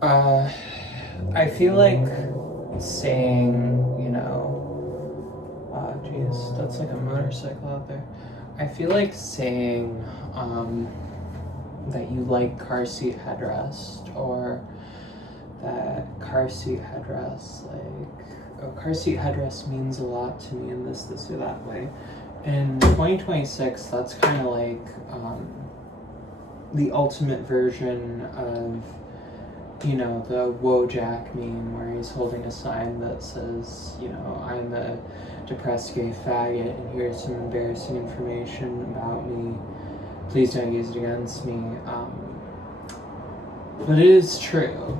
Uh, I feel like saying, geez, that's like a motorcycle out there. I feel like saying that you like car seat headrest, or that car seat headrest, car seat headrest means a lot to me in this or that way. In 2026, that's kind of like the ultimate version of the Wojak meme where he's holding a sign that says, I'm a depressed gay faggot and here's some embarrassing information about me. Please don't use it against me. But it is true.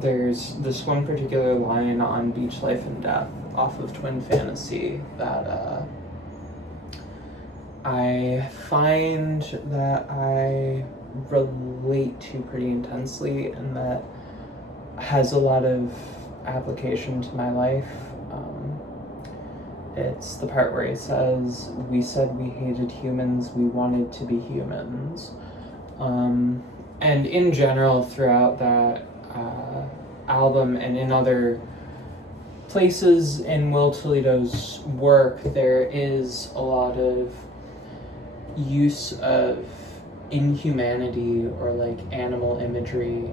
There's this one particular line on Beach Life and Death off of Twin Fantasy that I find that I relate to pretty intensely, and that has a lot of application to my life. It's the part where he says, "We said we hated humans, we wanted to be humans." And in general, throughout that album and in other places in Will Toledo's work, there is a lot of use of inhumanity or like animal imagery,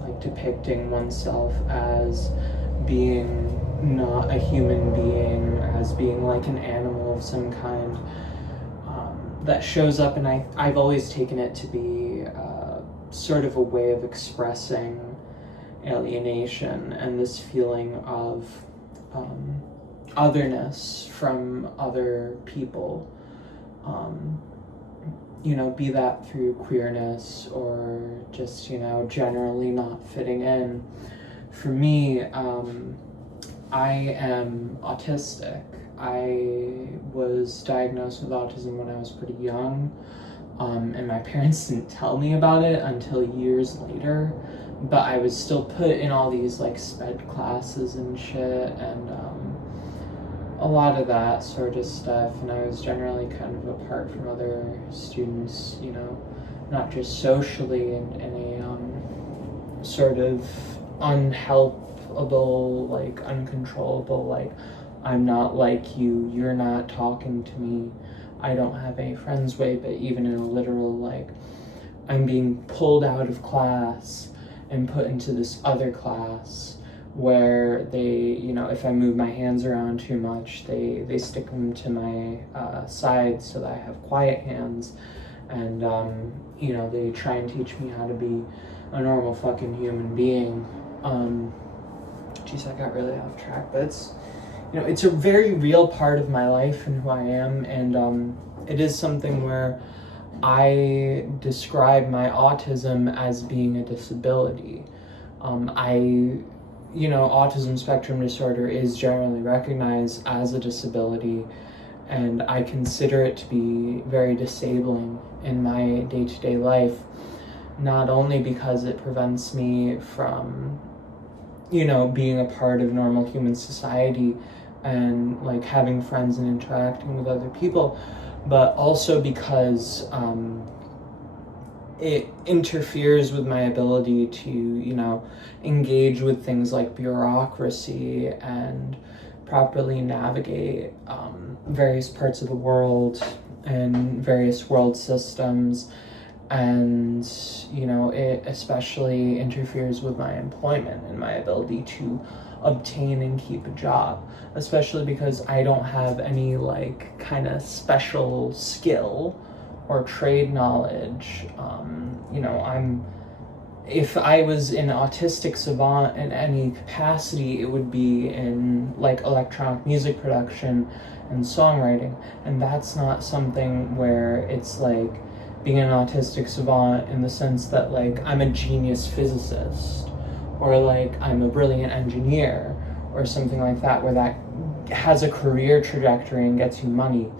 like depicting oneself as being not a human being, as being like an animal of some kind, that shows up, and I've always taken it to be sort of a way of expressing alienation and this feeling of otherness from other people. Be that through queerness or just, generally not fitting in. For me, I am autistic. I was diagnosed with autism when I was pretty young, and my parents didn't tell me about it until years later, but I was still put in all these like sped classes and shit, and a lot of that sort of stuff, and I was generally kind of apart from other students, not just socially, in a sort of unhelpable, like uncontrollable, like, I'm not like you, you're not talking to me, I don't have any friends way, but even in a literal, like, I'm being pulled out of class and put into this other class where they, if I move my hands around too much, they stick them to my side so that I have quiet hands, and they try and teach me how to be a normal fucking human being. Geez, I got really off track, but it's a very real part of my life and who I am, and it is something where I describe my autism as being a disability. Autism spectrum disorder is generally recognized as a disability, and I consider it to be very disabling in my day-to-day life, not only because it prevents me from, being a part of normal human society and like having friends and interacting with other people, but also because it interferes with my ability to, engage with things like bureaucracy and properly navigate various parts of the world and various world systems. And, it especially interferes with my employment and my ability to obtain and keep a job, especially because I don't have any like kind of special skill or trade knowledge. If I was an autistic savant in any capacity, it would be in like electronic music production and songwriting, and that's not something where it's like being an autistic savant in the sense that like I'm a genius physicist, or like I'm a brilliant engineer or something like that, where that has a career trajectory and gets you money.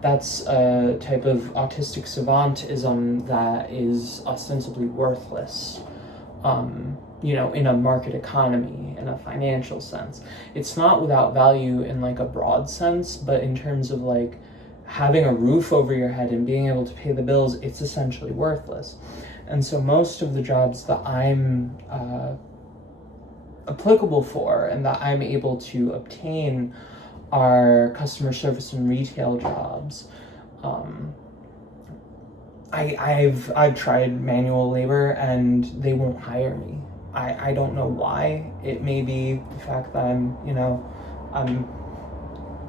That's a type of autistic savantism that is ostensibly worthless, in a market economy, in a financial sense. It's not without value in like a broad sense, but in terms of like having a roof over your head and being able to pay the bills, it's essentially worthless. And so most of the jobs that I'm applicable for and that I'm able to obtain are customer service and retail jobs. I've tried manual labor and they won't hire me. I don't know why. It may be the fact that I'm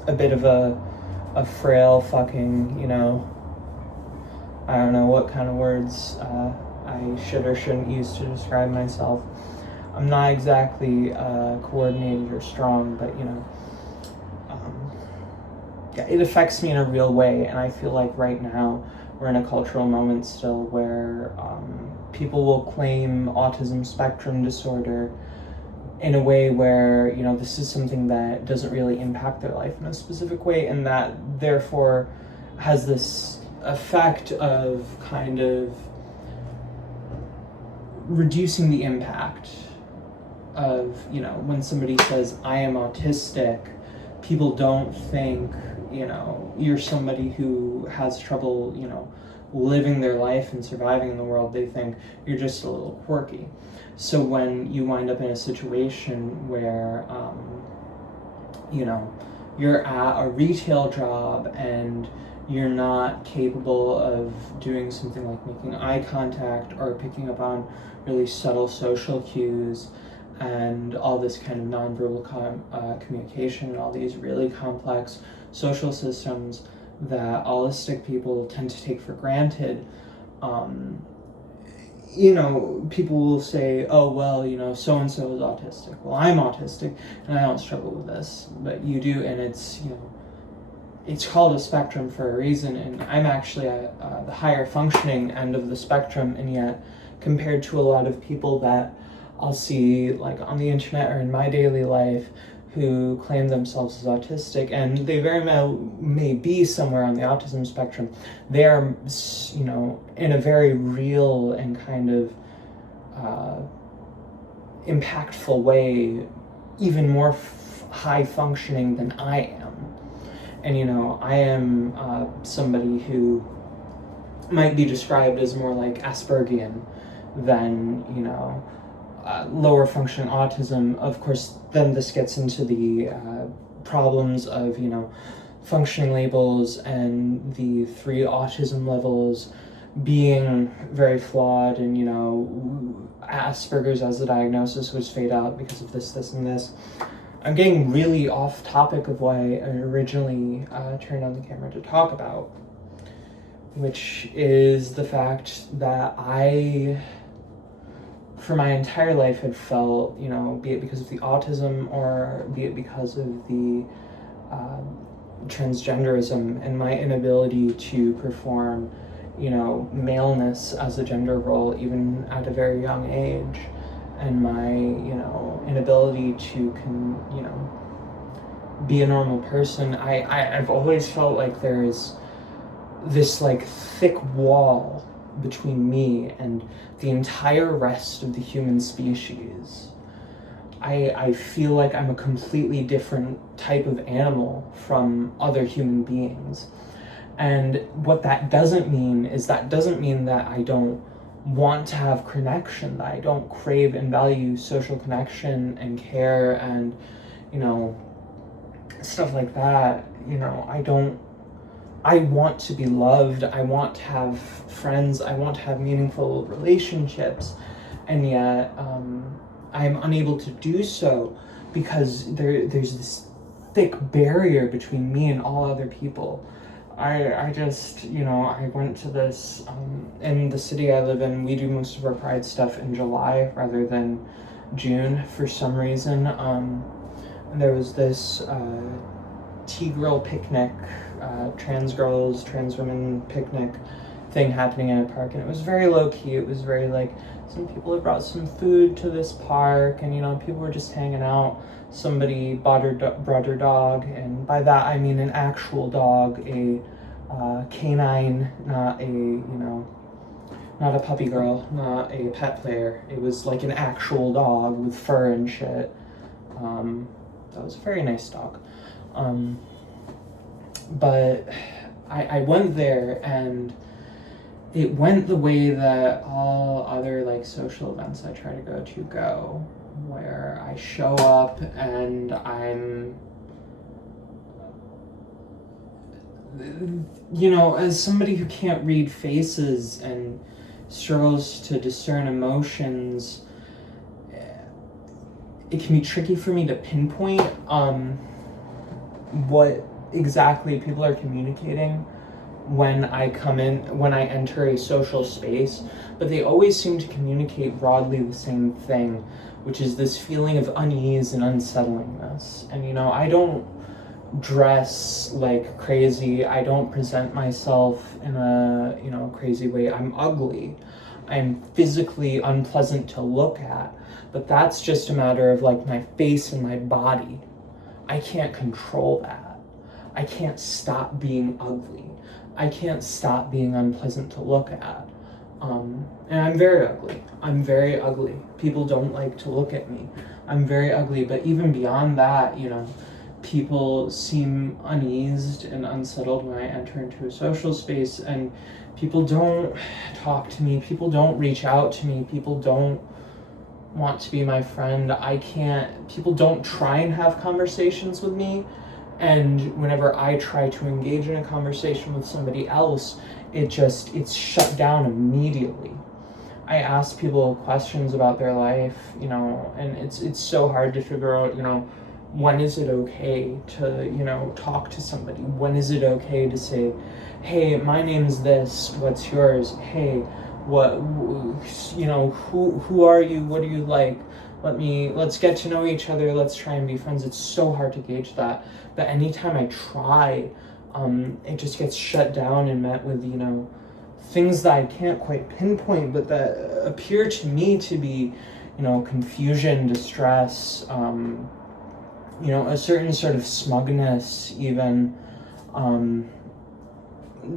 a bit of a frail fucking, I don't know what kind of words I should or shouldn't use to describe myself. I'm not exactly coordinated or strong, but yeah, it affects me in a real way. And I feel like right now we're in a cultural moment still where people will claim autism spectrum disorder in a way where, this is something that doesn't really impact their life in a specific way, and that therefore has this effect of kind of reducing the impact of, when somebody says, I am autistic, people don't think, you're somebody who has trouble, living their life and surviving in the world. They think you're just a little quirky. So when you wind up in a situation where, you're at a retail job and you're not capable of doing something like making eye contact or picking up on really subtle social cues and all this kind of nonverbal communication and all these really complex social systems that allistic people tend to take for granted, people will say, oh, well, so-and-so is autistic. Well, I'm autistic and I don't struggle with this, but you do, and it's called a spectrum for a reason, and I'm actually at the higher functioning end of the spectrum, and yet compared to a lot of people that I'll see like on the internet or in my daily life who claim themselves as autistic, and they very well may be somewhere on the autism spectrum, they are, in a very real and kind of impactful way, even more high functioning than I am. And, I am somebody who might be described as more like Aspergian than, lower functioning autism. Of course, then this gets into the problems of, functioning labels and the 3 autism levels being very flawed, and, Asperger's as a diagnosis was fade out because of this, and this. I'm getting really off topic of what I originally turned on the camera to talk about, which is the fact that I, for my entire life, had felt, be it because of the autism or be it because of the transgenderism and my inability to perform, maleness as a gender role even at a very young age, and my, inability to, be a normal person, I've always felt like there's this like thick wall between me and the entire rest of the human species. I feel like I'm a completely different type of animal from other human beings. And what that doesn't mean is that I don't want to have connection, that I don't crave and value social connection and care and, stuff like that. I want to be loved, I want to have friends, I want to have meaningful relationships, and yet I'm unable to do so because there's this thick barrier between me and all other people. I just, I went to this, in the city I live in, we do most of our Pride stuff in July rather than June for some reason. And there was this T-girl picnic, trans girls, trans women picnic thing happening in a park, and it was very low-key. It was very some people had brought some food to this park, and people were just hanging out. Somebody brought her dog, and by that I mean an actual dog, a canine, not a puppy girl, not a pet player. It was like an actual dog with fur and shit. That was a very nice dog. But I went there, and it went the way that all other like social events I try to go, where I show up and I'm, you know, as somebody who can't read faces and struggles to discern emotions, it can be tricky for me to pinpoint what exactly people are communicating when I enter a social space, but they always seem to communicate broadly the same thing, which is this feeling of unease and unsettlingness. And, you know, I don't dress like crazy. I don't present myself in a, you know, crazy way. I'm ugly. I'm physically unpleasant to look at, but that's just a matter of like my face and my body. I can't control that. I can't stop being ugly. I can't stop being unpleasant to look at. And I'm very ugly. I'm very ugly. People don't like to look at me. I'm very ugly, but even beyond that, you know, people seem uneased and unsettled when I enter into a social space, and people don't talk to me. People don't reach out to me. People don't want to be my friend. People don't try and have conversations with me. And whenever I try to engage in a conversation with somebody else, it's shut down immediately. I ask people questions about their life, you know, and it's so hard to figure out, you know, when is it okay to, you know, talk to somebody? When is it okay to say, hey, my name's this, what's yours? Hey, what, you know, who are you? What do you like? Let's get to know each other. Let's try and be friends. It's so hard to gauge that. But anytime I try, it just gets shut down and met with, you know, things that I can't quite pinpoint, but that appear to me to be, you know, confusion, distress, you know, a certain sort of smugness, even,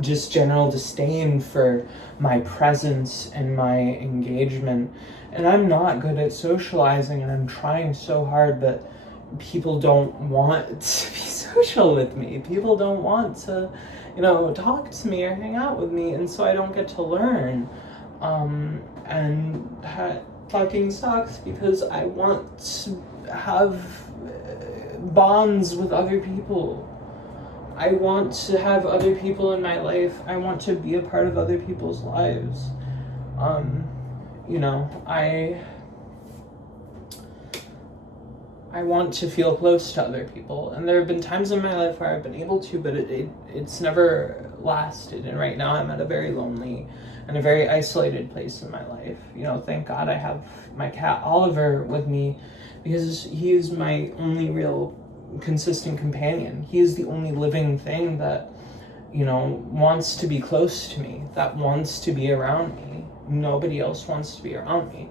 just general disdain for my presence and my engagement. And I'm not good at socializing, and I'm trying so hard, but people don't want to be social with me. People don't want to, you know, talk to me or hang out with me, and so I don't get to learn. And that fucking sucks, because I want to have bonds with other people. I want to have other people in my life. I want to be a part of other people's lives. You know, I want to feel close to other people, and there have been times in my life where I've been able to, but it's never lasted. And right now I'm at a very lonely and a very isolated place in my life. You know, thank God I have my cat Oliver with me, because he is my only real consistent companion. He is the only living thing that, you know, wants to be close to me, that wants to be around me. Nobody else wants to be around me.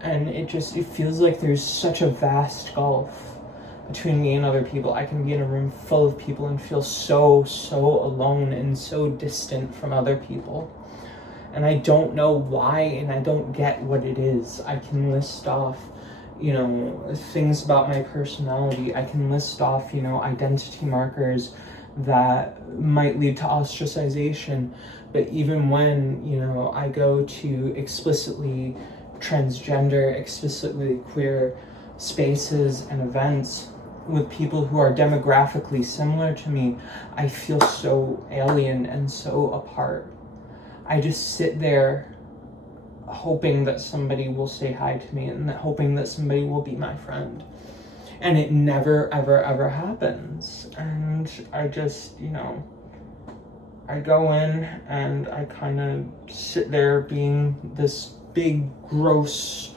And it feels like there's such a vast gulf between me and other people. I can be in a room full of people and feel so alone and so distant from other people. And I don't know why, and I don't get what it is. I can list off, you know, things about my personality. I can list off, you know, identity markers that might lead to ostracization. But even when, you know, I go to explicitly transgender, explicitly queer spaces and events with people who are demographically similar to me, I feel so alien and so apart. I just sit there hoping that somebody will say hi to me, and hoping that somebody will be my friend. And it never, ever happens. And I just, you know, I go in and I kind of sit there being this big, gross,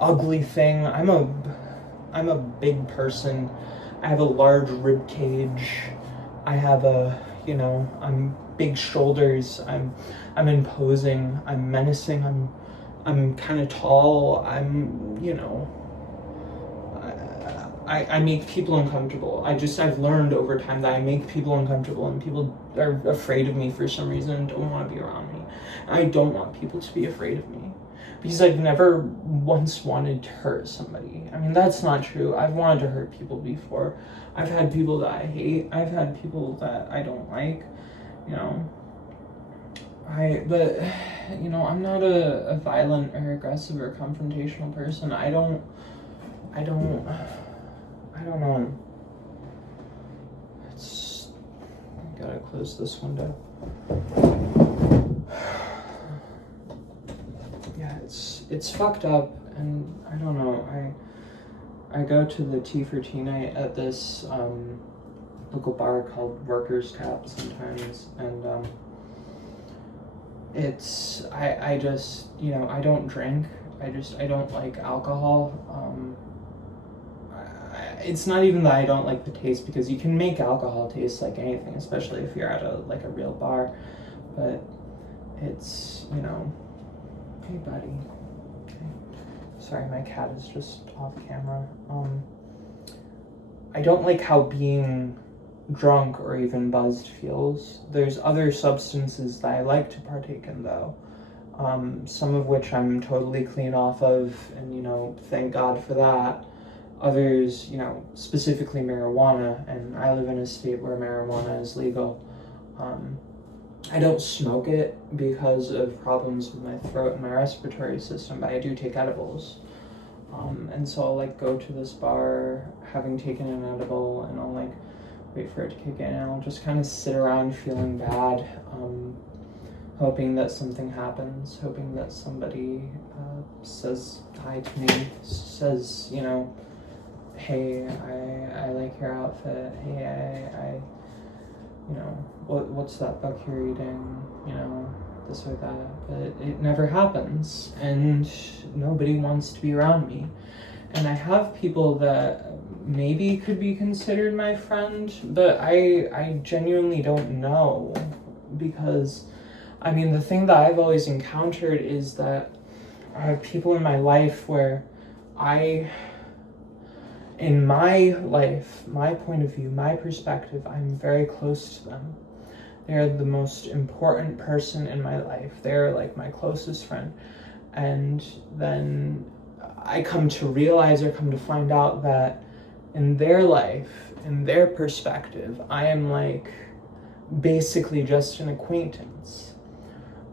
ugly thing. I'm a big person. I have a large rib cage. I have I'm big shoulders. I'm imposing. I'm menacing. I'm kind of tall. I make people uncomfortable. I've learned over time that I make people uncomfortable, and people are afraid of me for some reason and don't want to be around me. I don't want people to be afraid of me, because I've never once wanted to hurt somebody. I mean, that's not true. I've wanted to hurt people before. I've had people that I hate. I've had people that I don't like. you know, but, you know, I'm not a violent or aggressive or confrontational person. I don't know. I gotta close this window. Yeah, it's fucked up, and I don't know. I go to the Tea for Tea night at this local bar called Workers Tap sometimes, and I just, you know, I don't drink. I don't like alcohol. It's not even that I don't like the taste, because you can make alcohol taste like anything, especially if you're at a real bar. But it's, you know, hey buddy. Okay. Sorry, my cat is just off camera. I don't like how being drunk or even buzzed feels. There's other substances that I like to partake in, though. Some of which I'm totally clean off of, and, you know, thank God for that. Others, you know, specifically marijuana, and I live in a state where marijuana is legal. I don't smoke it because of problems with my throat and my respiratory system, but I do take edibles. And so I'll go to this bar having taken an edible, and I'll wait for it to kick in, and I'll just kind of sit around feeling bad, hoping that something happens, hoping that somebody says hi to me, says, you know, hey, I like your outfit, hey, I you know, what's that book you're reading, you know, this or that, but it never happens, and nobody wants to be around me. And I have people that maybe could be considered my friend, but I genuinely don't know, because, I mean, the thing that I've always encountered is that I have people in my life where in my life, my point of view, my perspective, I'm very close to them. They're the most important person in my life. They're my closest friend. And then I come to realize, or come to find out, that in their life, in their perspective, I am basically just an acquaintance.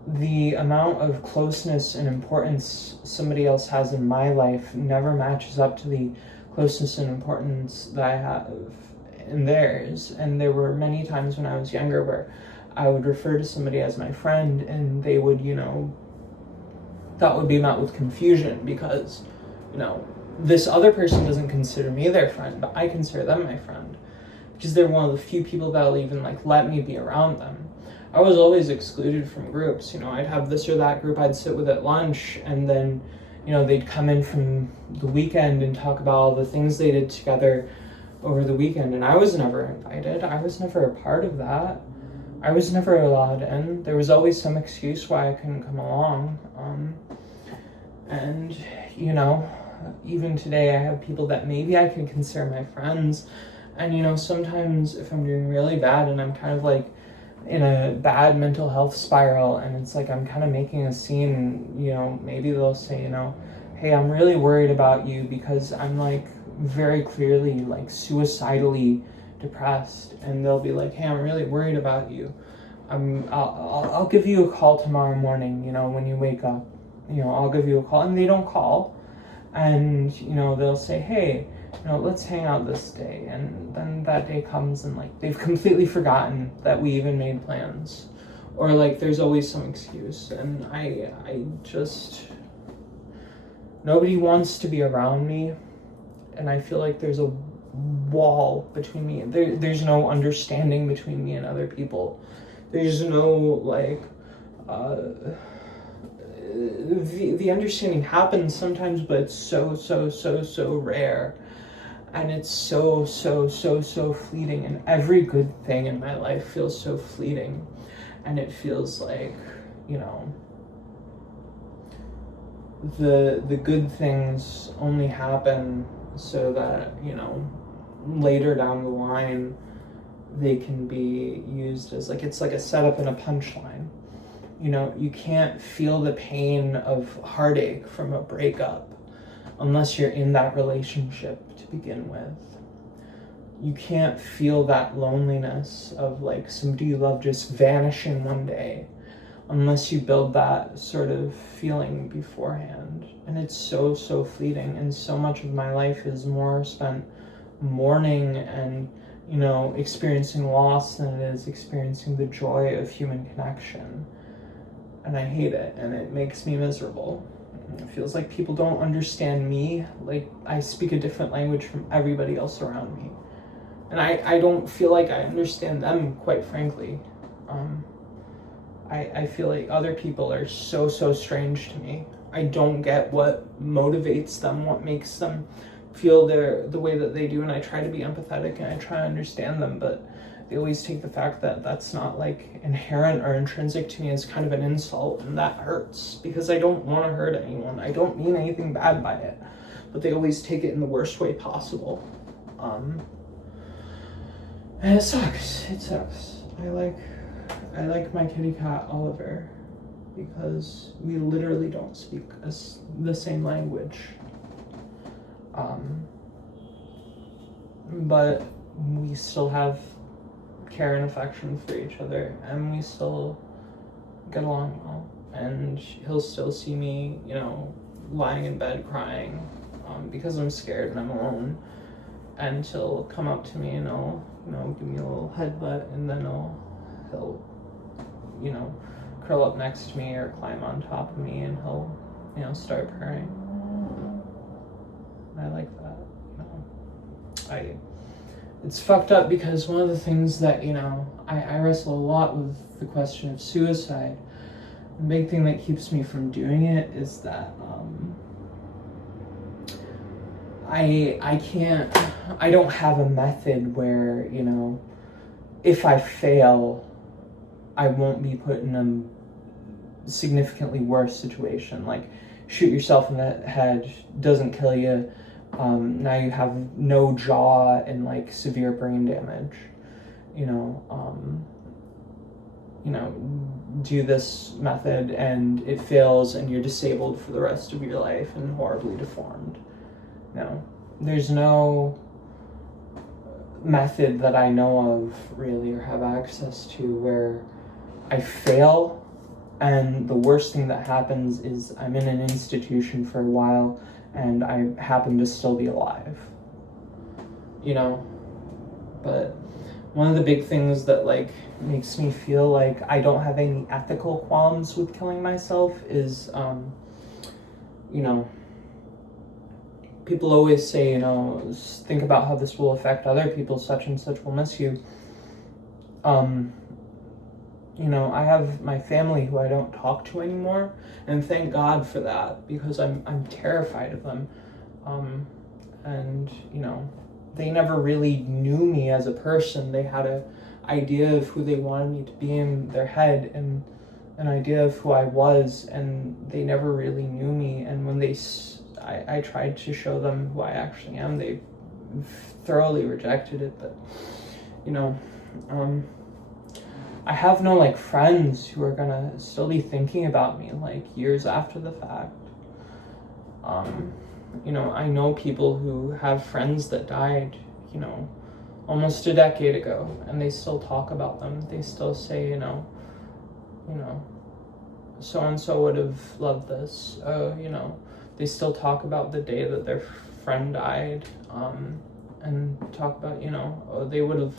The amount of closeness and importance somebody else has in my life never matches up to the closeness and importance that I have in theirs. And there were many times when I was younger where I would refer to somebody as my friend, and they would, you know, that would be met with confusion, because, you know, this other person doesn't consider me their friend, but I consider them my friend, because they're one of the few people that'll even let me be around them. I was always excluded from groups. You know, I'd have this or that group I'd sit with at lunch, and then, you know, they'd come in from the weekend and talk about all the things they did together over the weekend, and I was never invited. I was never a part of that. I was never allowed in. There was always some excuse why I couldn't come along. And, you know, even today I have people that maybe I could consider my friends, and, you know, sometimes if I'm doing really bad and I'm kind of in a bad mental health spiral, and it's I'm kind of making a scene, you know, maybe they'll say, you know, hey, I'm really worried about you because I'm very clearly suicidally depressed, and they'll be hey, I'm really worried about you. I'll give you a call tomorrow morning, you know, when you wake up, you know, I'll give you a call. And they don't call, and, you know, they'll say, hey, you know, let's hang out this day, and then that day comes, and they've completely forgotten that we even made plans, or there's always some excuse, and I just, nobody wants to be around me, and I feel there's a wall between me. There's no understanding between me and other people. There's no the understanding happens sometimes, but it's so rare. And it's so fleeting, and every good thing in my life feels so fleeting, and it feels you know, the good things only happen so that, you know, later down the line they can be used as it's a setup and a punchline. You know, you can't feel the pain of heartache from a breakup unless you're in that relationship to begin with. you can't feel that loneliness of like somebody you love just vanishing one day unless you build that sort of feeling beforehand. And it's so, so fleeting. And so much of my life is more spent mourning and, you know, experiencing loss than it is experiencing the joy of human connection. And I hate it, and it makes me miserable. It feels like people don't understand me. Like, I speak a different language from everybody else around me. And I don't feel like I understand them, quite frankly. I feel like other people are so, so strange to me. I don't get what motivates them, what makes them feel the way that they do, and I try to be empathetic and I try to understand them, but they always take the fact that that's not like inherent or intrinsic to me as kind of an insult, and that hurts because I don't want to hurt anyone. I don't mean anything bad by it, but they always take it in the worst way possible. And it sucks. It sucks. I like my kitty cat Oliver because we literally don't speak the same language. But we still have care and affection for each other, and we still get along well. And he'll still see me, you know, lying in bed crying because I'm scared and I'm alone. And he'll come up to me and he'll, you know, give me a little headbutt, and then he'll, you know, curl up next to me or climb on top of me, and he'll, you know, start purring. And I like that, you know. It's fucked up because one of the things that, you know, I wrestle a lot with the question of suicide. The big thing that keeps me from doing it is that I don't have a method where, you know, if I fail, I won't be put in a significantly worse situation. Like, shoot yourself in the head, doesn't kill you. Now you have no jaw and like severe brain damage. You know, do this method and it fails and you're disabled for the rest of your life and horribly deformed. No, there's no method that I know of really or have access to where I fail and the worst thing that happens is I'm in an institution for a while and I happen to still be alive. You know? But one of the big things that like makes me feel like I don't have any ethical qualms with killing myself is you know, people always say, you know, think about how this will affect other people, such and such will miss you. You know, I have my family who I don't talk to anymore, and thank God for that, because I'm terrified of them. And, you know, they never really knew me as a person. They had an idea of who they wanted me to be in their head, and an idea of who I was, and they never really knew me. And when I tried to show them who I actually am, they thoroughly rejected it. But, you know, I have no like friends who are gonna still be thinking about me like years after the fact. You know, I know people who have friends that died, you know, almost a decade ago, and they still talk about them. They still say, you know, so and so would have loved this. You know, they still talk about the day that their friend died, and talk about, you know, oh, they would have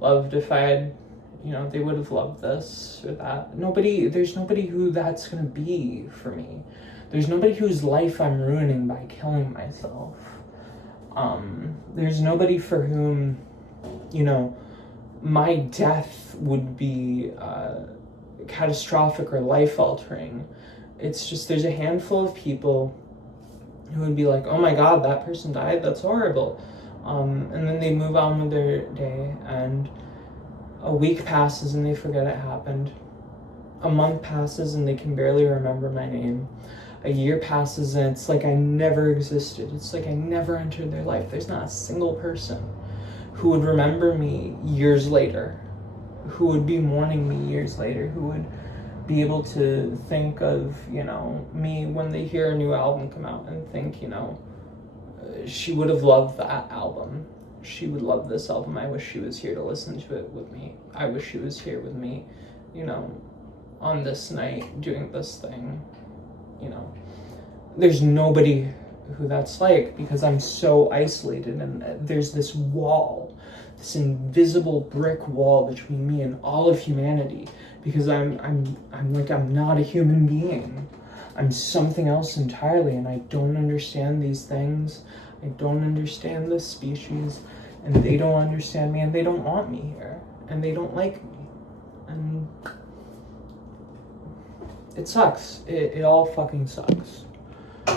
loved if I had. You know, they would have loved this or that. There's nobody who that's gonna be for me. There's nobody whose life I'm ruining by killing myself. There's nobody for whom, you know, my death would be catastrophic or life-altering. It's just there's a handful of people who would be like, oh my God, that person died, that's horrible. And then they move on with their day, and a week passes and they forget it happened. A month passes and they can barely remember my name. A year passes and it's like I never existed. It's like I never entered their life. There's not a single person who would remember me years later, who would be mourning me years later, who would be able to think of, you know, me when they hear a new album come out and think, you know, she would have loved that album. she would love this album. I wish she was here to listen to it with me. I wish she was here with me, you know, on this night doing this thing, you know. There's nobody who that's like, because I'm so isolated, and there's this wall, this invisible brick wall between me and all of humanity, because I'm not a human being. I'm something else entirely, and I don't understand these things. I don't understand this species, and they don't understand me, and they don't want me here, and they don't like me, and it sucks. It all fucking sucks.